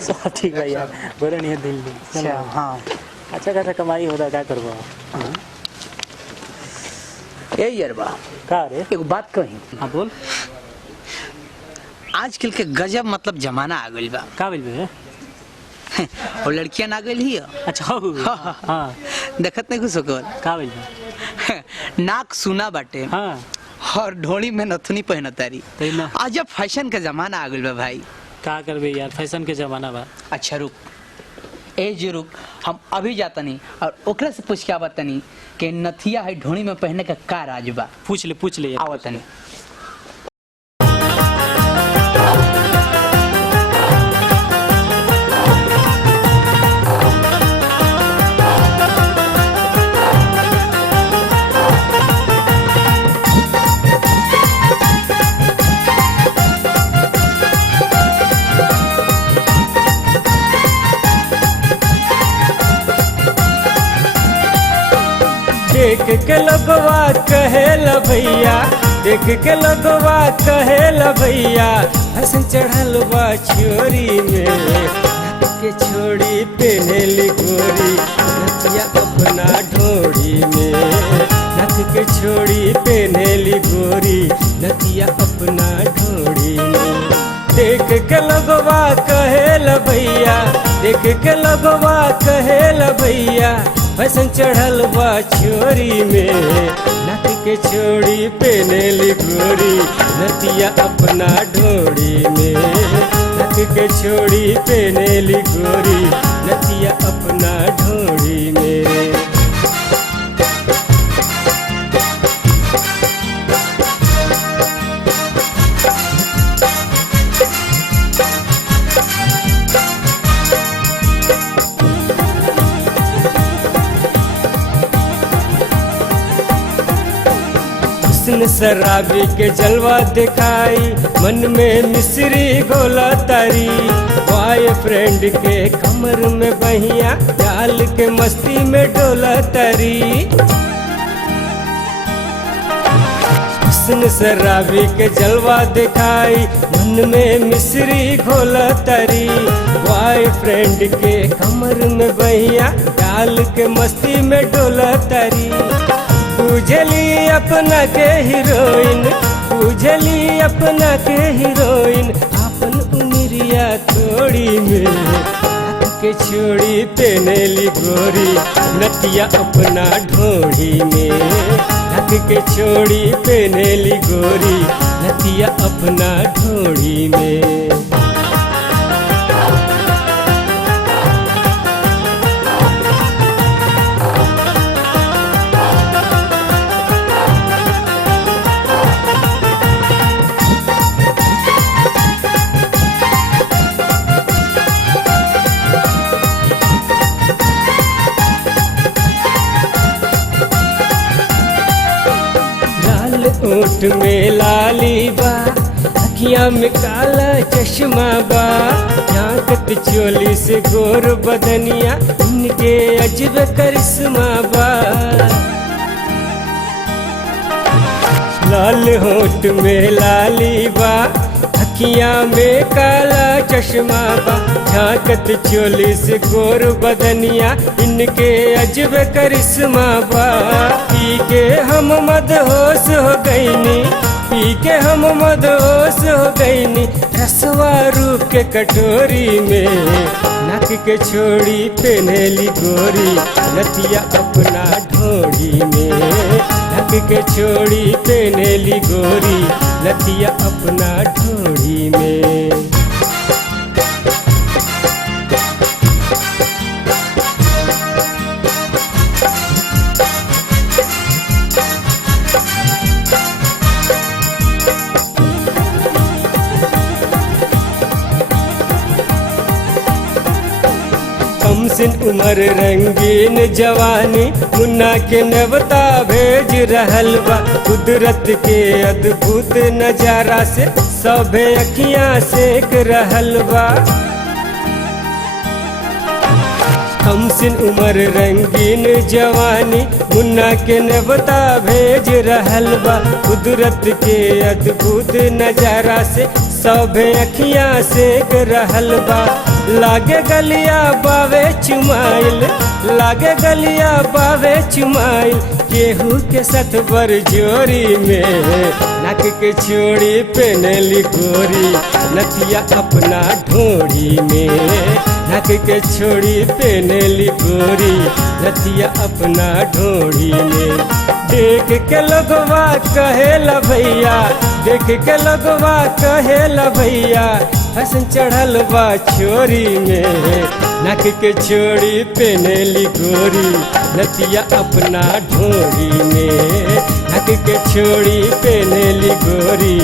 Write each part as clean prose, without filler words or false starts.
सब ठीक भाई यार, बोले नहीं है दिल्ली। अच्छा हाँ, अच्छा खासा कमाई होता, क्या करबो? ए यारबा का रे? एगो बात कही। हाँ बोल। आजकल के गजब मतलब जमाना आ गइल बा। का बोल बे? और लड़कियां ना गइल ही। अच्छा हाँ देखत नहीं कुछ ओकर। का बोल बे? नाक सुना बाटे हाँ और ढोली में नथुनी पहनतारी। ना अजब फैशन का जमाना आ गइल बा भाई। का करबे यार, फैशन के जमाना बा। अच्छा रुक, ए जो रुक, हम अभी जाता नहीं और ओकरा से पूछ के आवत नहीं कि नथिया है ढोली में पहने का राज बा। पूछ ले यार। आवत नहीं। देख के लगवा कहेला भैया, देख के लगवा कहेला भैया, हसन चढ़ल बा छोरी में, नक के छोड़ी पहनेली गोरी, नथिया अपना ढोड़ी में, नक के छोड़ी पहनेली गोरी, नथिया अपना ढोड़ी में। देख के लगवा कहेला भैया, देख के लगवा कहेला भैया, फैशन चढ़ल बा छोरी में, नक के छोड़ी पहनेली गोरी, नथिया अपना ढोड़ी में, नक के छोड़ी पहनेली गोरी, नथिया अपना ढोड़ी में। हुस्न शराबी के जलवा दिखाई, मन में मिश्री गोला तारी, बॉयफ्रेंड के कमर में बहिया डाल के मस्ती में डोला तारी। हुस्न शराबी के जलवा दिखाई, मन में मिश्री घोला तारी, बॉयफ्रेंड के कमर में बहिया डाल के मस्ती में डोला तारी। पूजली अपना के हीरोइन, पूजली अपना के हीरोइन, अपन उमरिया थोड़ी में, नक के छोड़ी पहनेली गोरी, नथिया अपना ढोड़ी में, नक के छोड़ी पहनेली गोरी, नथिया अपना ढोड़ी में। ओठ में लाली बा, अखियां में काला चश्मा बा, झांकत चोली से गोर बदनिया, इनके अजब करिश्मा बा। लाल होठ में लाली बा, अखियां में काला चश्मा बा, झांकत चोली से गोर बदनिया, इनके अजब करिश्मा बा। पी के हम मदहोश हो गईनी, पी के हम मदहोश हो गईनी, रसवा रूप के कटोरी में, नक के छोड़ी पहनेली गोरी, नथिया अपना ढोड़ी में, नक के छोड़ी पहनेली गोरी, नथिया अपना ढोड़ी में। कमसिन उमर रंगीन जवानी, मुन्ना के नवता भेज रहल बा, कुदरत के अद्भुत नजारा से सभे अखियां सेक रहल बा। कमसिन उमर रंगीन जवानी, मुन्ना के नवता भेज रहल बा, कुदरत के अद्भुत नजारा से सभे अखियां सेक रहल बा। लागे गलिया बावे चुमाइल, लागे गलिया बावे चुमाइल, केहू के साथ बर जोरी में नाक के छोड़ी पेनली गोरी, नथिया अपना ढोड़ी में नाक के छोड़ी पेनली गोरी, नथिया अपना ढोड़ी में। देख के लोगवा कहेला भैया, देख के लोगवा कहेला भैया, फैशन चढ़ल बा छोरी में नाक के छोड़ी पेनली गोरी, नथिया अपना ढोरी में नाक के छोड़ी पेनली गोरी,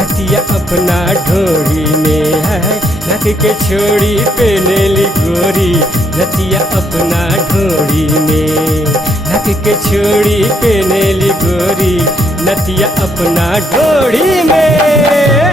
नथिया अपना ढोरी में है नाक के छोड़ी पेनली गोरी, नथिया अपना ढोरी में नाक के छोड़ी पेनली गोरी, नथिया अपना ढोरी में।